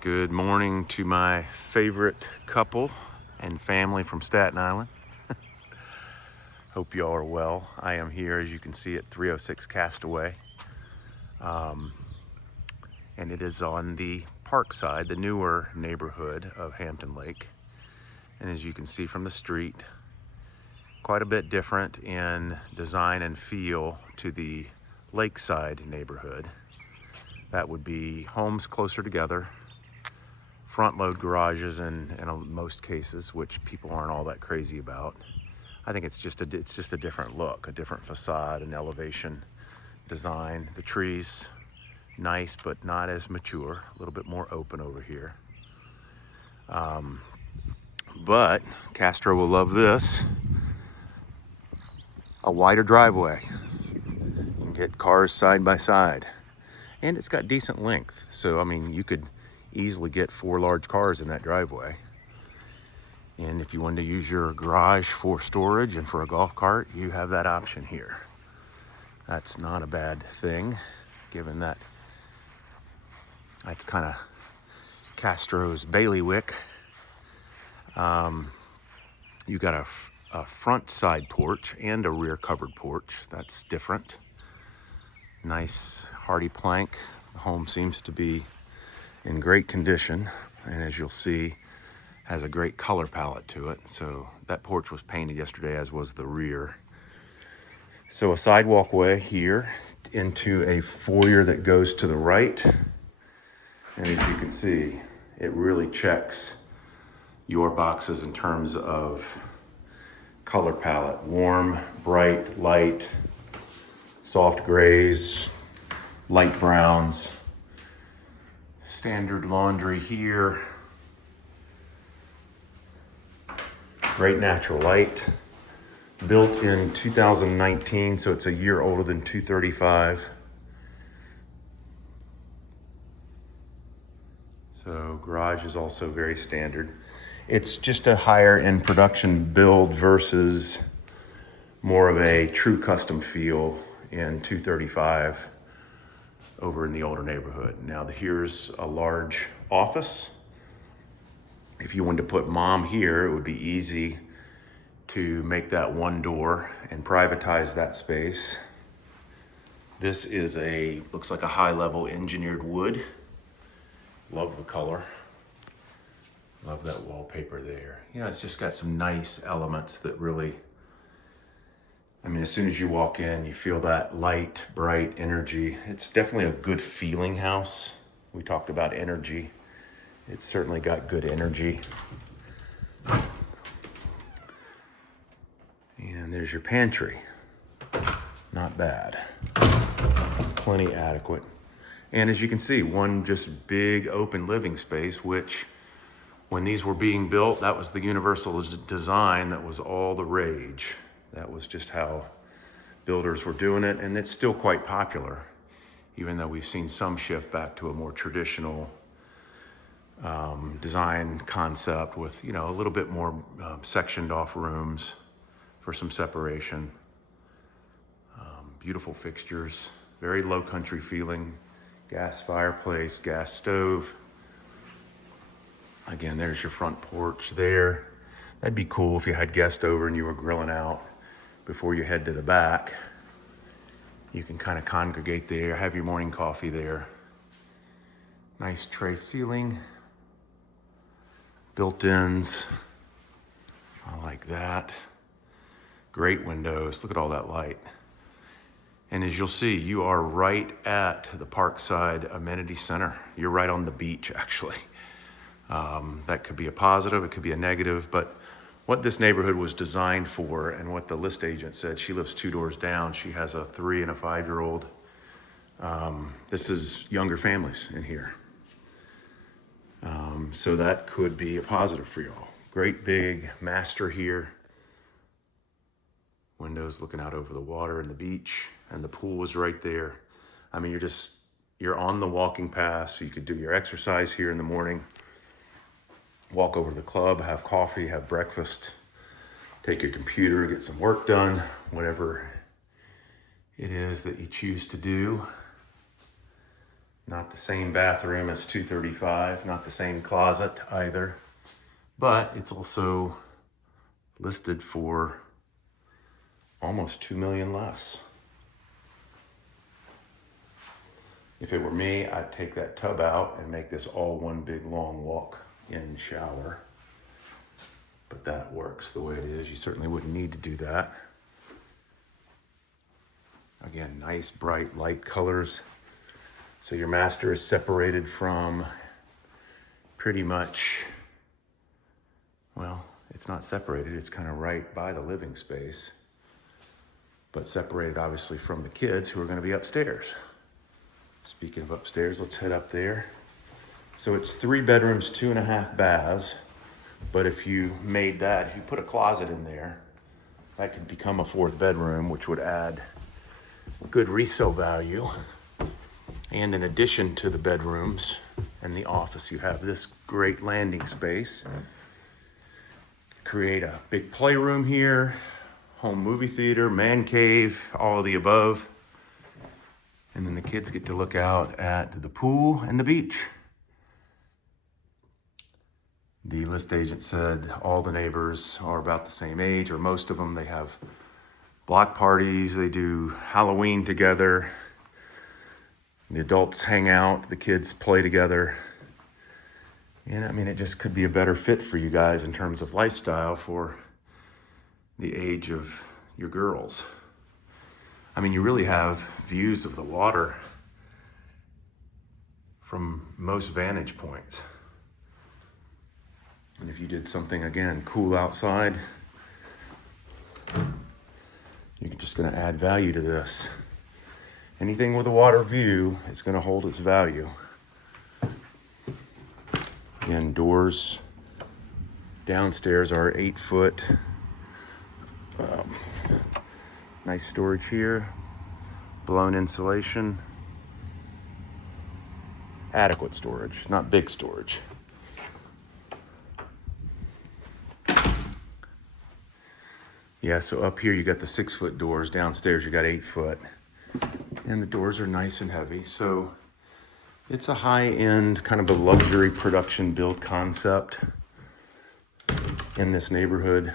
Good morning to my favorite couple and family from Staten Island. Hope you all are well. I am here, as you can see, at 306 Castaway. And it is on the park side, the newer neighborhood of Hampton Lake. And as you can see from the street, quite a bit different in design and feel to the lakeside neighborhood. That would be homes closer together, front load garages in most cases, which people aren't all that crazy about. I think it's just a different look, a different facade and elevation design. The trees, nice, but not as mature, a little bit more open over here. But Castro will love this, a wider driveway. You can get cars side by side. And it's got decent length. So, I mean, you could easily get 4 large cars in that driveway. And if you wanted to use your garage for storage and for a golf cart, you have that option here. That's not a bad thing, given that that's kind of Castro's bailiwick. You got a front side porch and a rear covered porch. That's different. Nice hardy plank. The home seems to be in great condition, and as you'll see, has a great color palette to it. So that porch was painted yesterday, as was the rear. So a sidewalk way here into a foyer that goes to the right. And as you can see, it really checks your boxes in terms of color palette. Warm, bright, light, soft grays, light browns. Standard laundry here. Great natural light. Built in 2019, so it's a year older than 235. So garage is also very standard. It's just a higher end production build versus more of a true custom feel in 235 over in the older neighborhood. Now here's a large office. If you wanted to put mom here, it would be easy to make that one door and privatize that space. This is looks like a high level engineered wood. Love the color. Love that wallpaper there. You know, it's just got some nice elements that really, I mean, as soon as you walk in, you feel that light, bright energy. It's definitely a good feeling house. We talked about energy. It's certainly got good energy. And there's your pantry. Not bad. Plenty adequate. And as you can see, one just big open living space, which when these were being built, that was the universal design. That was all the rage. That was just how builders were doing it. And it's still quite popular, even though we've seen some shift back to a more traditional design concept with, you know, a little bit more sectioned off rooms for some separation. Beautiful fixtures, very low country feeling, gas fireplace, gas stove. Again, there's your front porch there. That'd be cool if you had guests over and you were grilling out before you head to the back. You can kind of congregate there, have your morning coffee there. Nice tray ceiling. Built-ins. I like that. Great windows. Look at all that light. And as you'll see, you are right at the Parkside Amenity Center. You're right on the beach, actually. That could be a positive, it could be a negative, but what this neighborhood was designed for and what the list agent said, she lives 2 doors down. She has a 3 and a 5-year-old. This is younger families in here. So that could be a positive for y'all. Great big master here. Windows looking out over the water and the beach, and the pool is right there. I mean, you're on the walking path, so you could do your exercise here in the morning, walk over to the club, have coffee, have breakfast, take your computer, get some work done, whatever it is that you choose to do. Not the same bathroom as 235, not the same closet either, but it's also listed for almost $2 million less. If it were me, I'd take that tub out and make this all one big long walk-in shower. But that works the way it is. You certainly wouldn't need to do that. Again, nice, bright, light colors. So your master is separated from pretty much, well, it's not separated. It's kind of right by the living space, but separated obviously from the kids who are going to be upstairs. Speaking of upstairs, let's head up there. So it's 3 bedrooms, 2.5 baths. But if you made that, if you put a closet in there, that could become a 4th bedroom, which would add good resale value. And in addition to the bedrooms and the office, you have this great landing space. Create a big playroom here, home movie theater, man cave, all of the above. And then the kids get to look out at the pool and the beach. The list agent said all the neighbors are about the same age, or most of them. They have block parties, they do Halloween together. The adults hang out, the kids play together. And I mean, it just could be a better fit for you guys in terms of lifestyle for the age of your girls. I mean, you really have views of the water from most vantage points. And if you did something, again, cool outside, you're just going to add value to this. Anything with a water view is going to hold its value. Again, doors downstairs are 8 foot. Nice storage here. Blown insulation. Adequate storage, not big storage. Yeah, so up here you got the 6 foot doors. Downstairs you got 8 foot. And the doors are nice and heavy. So it's a high-end, kind of a luxury production build concept in this neighborhood.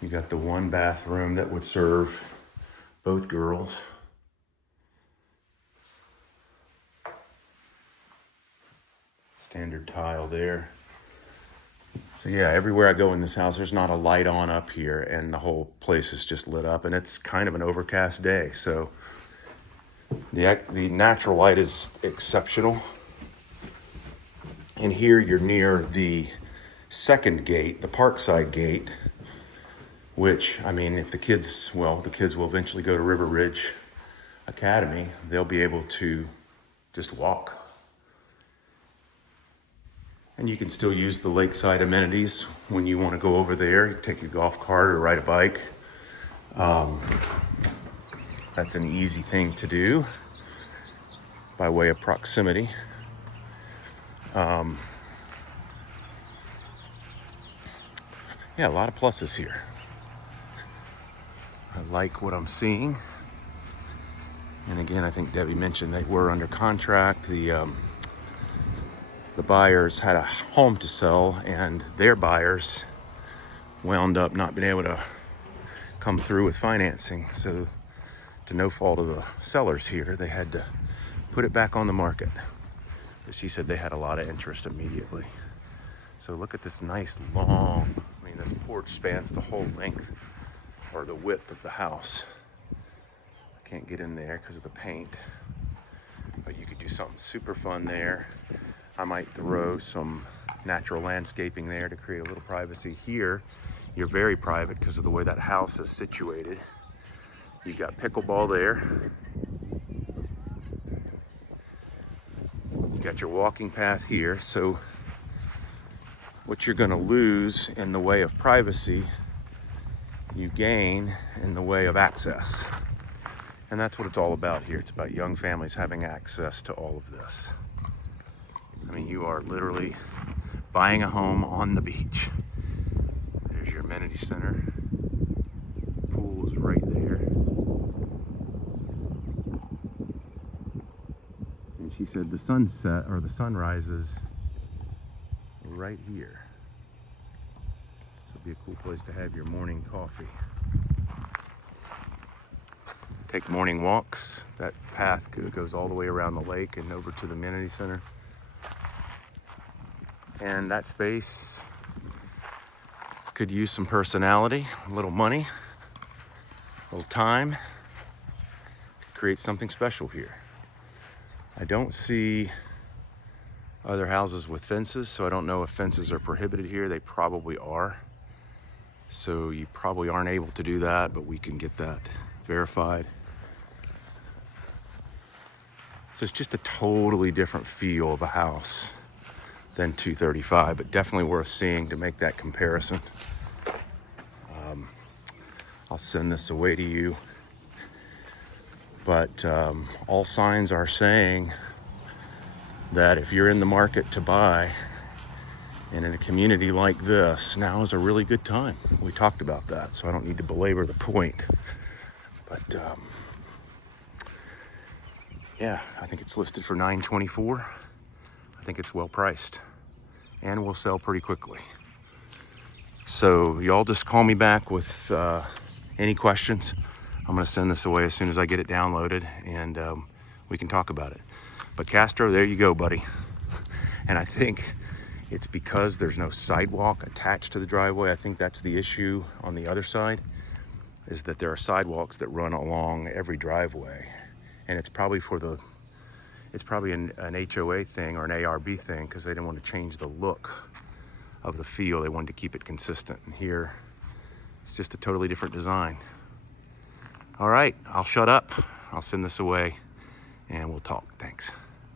You got the 1 bathroom that would serve both girls. Standard tile there. So yeah, everywhere I go in this house, there's not a light on up here, and the whole place is just lit up, and it's kind of an overcast day. So the natural light is exceptional. And here you're near the second gate, the Parkside gate, which, I mean, if the kids will eventually go to River Ridge Academy, they'll be able to just walk. And you can still use the lakeside amenities when you want to go over there. You take your golf cart or ride a bike. That's an easy thing to do by way of proximity. Yeah, a lot of pluses here. I like what I'm seeing. And again, I think Debbie mentioned they were under contract. The buyers had a home to sell, and their buyers wound up not being able to come through with financing. So, to no fault of the sellers here, they had to put it back on the market. But she said they had a lot of interest immediately. So look at this nice long, I mean, this porch spans the whole length or the width of the house. I can't get in there because of the paint, but you could do something super fun there. I might throw some natural landscaping there to create a little privacy. Here, you're very private because of the way that house is situated. You got pickleball there. You got your walking path here. So what you're gonna lose in the way of privacy, you gain in the way of access. And that's what it's all about here. It's about young families having access to all of this. I mean, you are literally buying a home on the beach. There's your amenity center. Pool is right there. And she said the sunset or the sun rises right here. So it'd be a cool place to have your morning coffee. Take morning walks. That path goes all the way around the lake and over to the amenity center. And that space could use some personality, a little money, a little time, to create something special here. I don't see other houses with fences, so I don't know if fences are prohibited here. They probably are. So you probably aren't able to do that, but we can get that verified. So it's just a totally different feel of a house than 235, but definitely worth seeing to make that comparison. I'll send this away to you. But all signs are saying that if you're in the market to buy, and in a community like this, now is a really good time. We talked about that, so I don't need to belabor the point. But yeah, I think it's listed for $924. I think it's well priced and will sell pretty quickly. So y'all just call me back with any questions. I'm gonna send this away as soon as I get it downloaded, and we can talk about it. But Castro, there you go, buddy. And I think it's because there's no sidewalk attached to the driveway. I think that's the issue on the other side, is that there are sidewalks that run along every driveway. And it's probably an HOA thing or an ARB thing, because they didn't want to change the look of the feel. They wanted to keep it consistent. And here, it's just a totally different design. All right, I'll shut up. I'll send this away and we'll talk. Thanks.